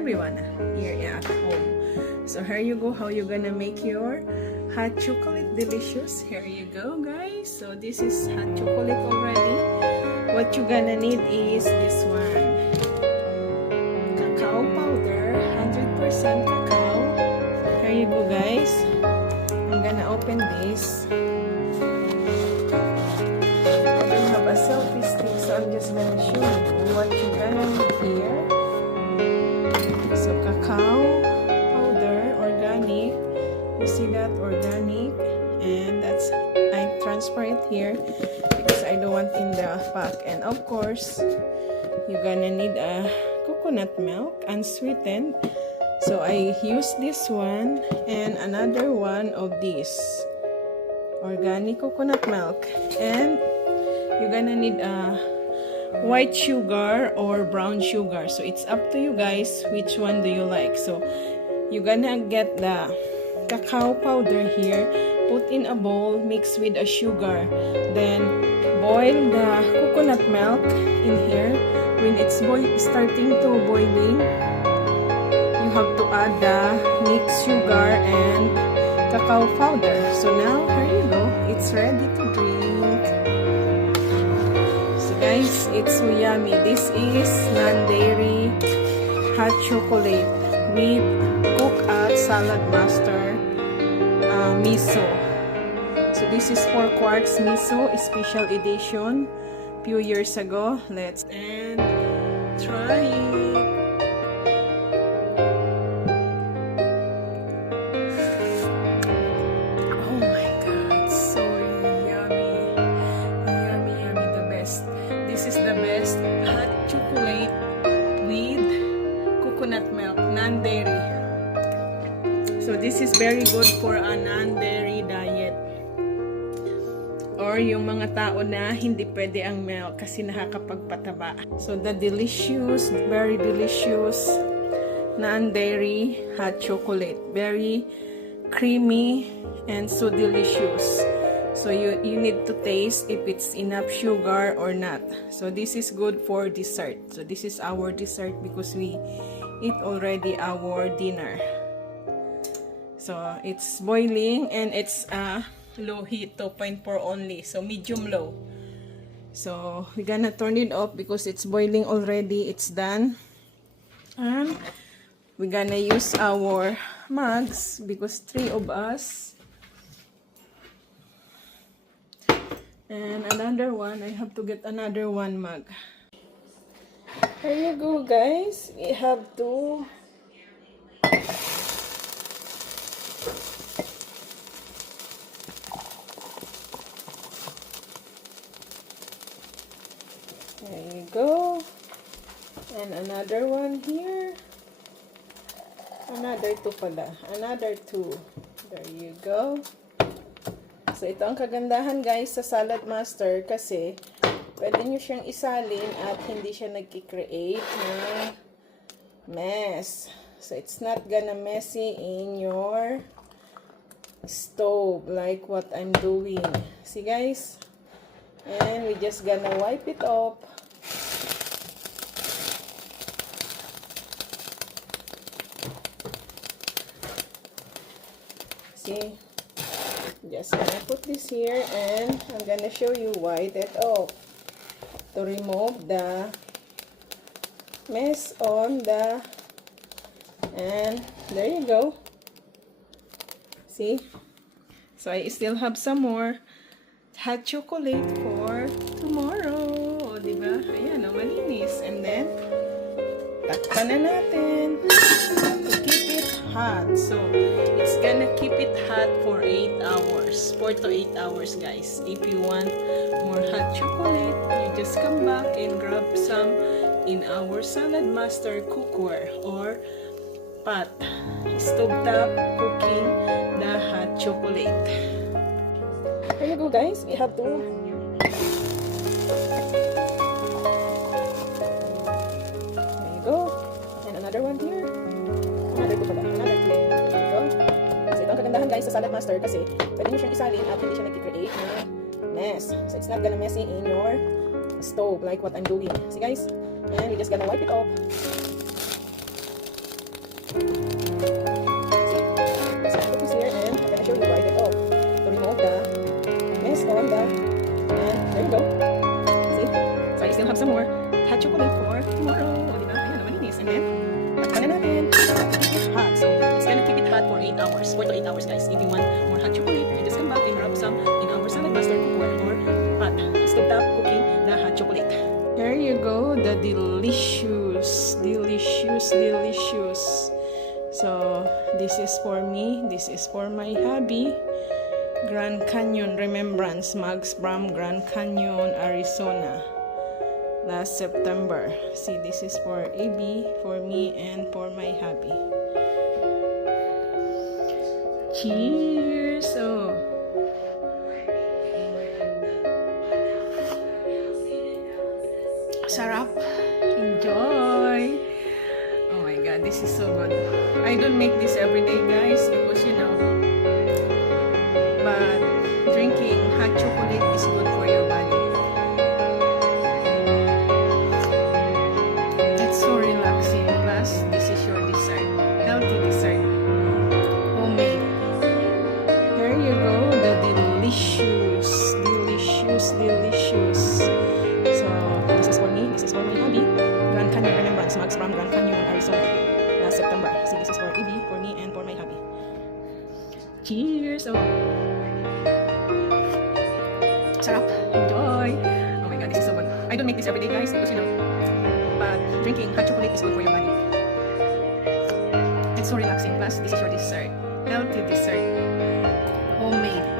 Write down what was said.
everyone here at home. So here you go, how you gonna make your hot chocolate delicious. Here you go, guys. So this is hot chocolate already. What you gonna need is this one, cacao powder, 100% cacao. Here you go, guys. I'm gonna open this. I don't have a selfie stick, so I'm just gonna show you what you gonna need here. So cacao powder, organic. You see that, organic, and that's, I transfer it here because I don't want in the pack. And of course, you're gonna need a coconut milk, unsweetened. So I use this one and another one of this organic coconut milk, and you're gonna need a white sugar or brown sugar. So it's up to you guys which one do you like. So you're gonna get the cacao powder here, put in a bowl, mix with a sugar, then boil the coconut milk in here. When it's starting to boiling, you have to add the mixed sugar and cacao powder. So now here you go, it's ready to drink. So guys, it's so yummy. This is non-dairy hot chocolate with cooked at Salad Master miso. So this is 4 quarts miso, special edition, few years ago. Let's and try it. Oh my god, so yummy. Yummy, yummy, the best. This is the best hot chocolate with coconut milk, non-dairy. So this is very good for a non-dairy diet. Or yung mga tao na hindi pwede ang milk kasi nakakapagpataba. So the delicious, very delicious non-dairy hot chocolate. Very creamy and so delicious. So you need to taste if it's enough sugar or not. So this is good for dessert. So this is our dessert because we eat already our dinner. So it's boiling and it's low heat, 2.4 only, so medium low. So we're gonna turn it off because it's boiling already. It's done, and we're gonna use our mugs because 3 of us, and another one. I have to get another one mug. Here you go, guys. We have to there you go. And another one here. Another 2 pala. Another 2. There you go. So ito ang kagandahan, guys, sa Salad Master kasi pwede nyo siyang isalin at hindi siya nagki-create ng mess. So it's not gonna messy in your stove like what I'm doing. See, guys? And we just gonna wipe it off. See, just gonna put this here and I'm gonna show you wipe it off to remove the mess on the, and there you go. See, so I still have some more hot chocolate for tomorrow. O, diba? Ayan, o, malinis. And then, takpan na natin to keep it hot. So, it's gonna keep it hot for 8 hours. 4 to 8 hours, guys. If you want more hot chocolate, you just come back and grab some in our Salad Master cookware or pot. Stovetop cooking the hot chocolate. Here you go, guys. We have to there you go. And another one here. Another 2 pala. Another 2. There you go. So ito ang kagandahan, guys, sa Salad Master kasi pwede nyo siyang isalin at hindi siya nag-create ng mess. So it's not gonna messy in your stove like what I'm doing. See, guys? And we're just gonna wipe it off. And takpan na natin. Keep it hot. So it's gonna keep it hot for 8 hours. 4 to 8 hours, guys. If you want more hot chocolate, you just come back and rub some in our salad buster cookware or hot stovetop cooking the hot chocolate. Here you go, the delicious. So this is for me, this is for my hubby. Grand Canyon Remembrance mugs from Grand Canyon, Arizona. Last September. See, this is for AB, for me, and for my hubby. Cheers! Oh. Sarap. Enjoy. Oh my god, this is so good. I don't make this every day, guys, because you know, but drinking hot chocolate is good for your body. It's so relaxing. Plus, this is your dessert. Healthy dessert. Homemade. Here you go, the delicious. So, this is for me, this is for my hubby. Grand Canyon Remembrance mugs from Grand Canyon, Arizona. Last September. See, this is for AB, for me, and for my hubby. Cheers! Oh. Sarap. Enjoy. Oh my god, this is so good. I don't make this every day, guys, because you know, but drinking hot chocolate is good for your body. It's so relaxing. Plus, this is your dessert. Healthy dessert. Homemade.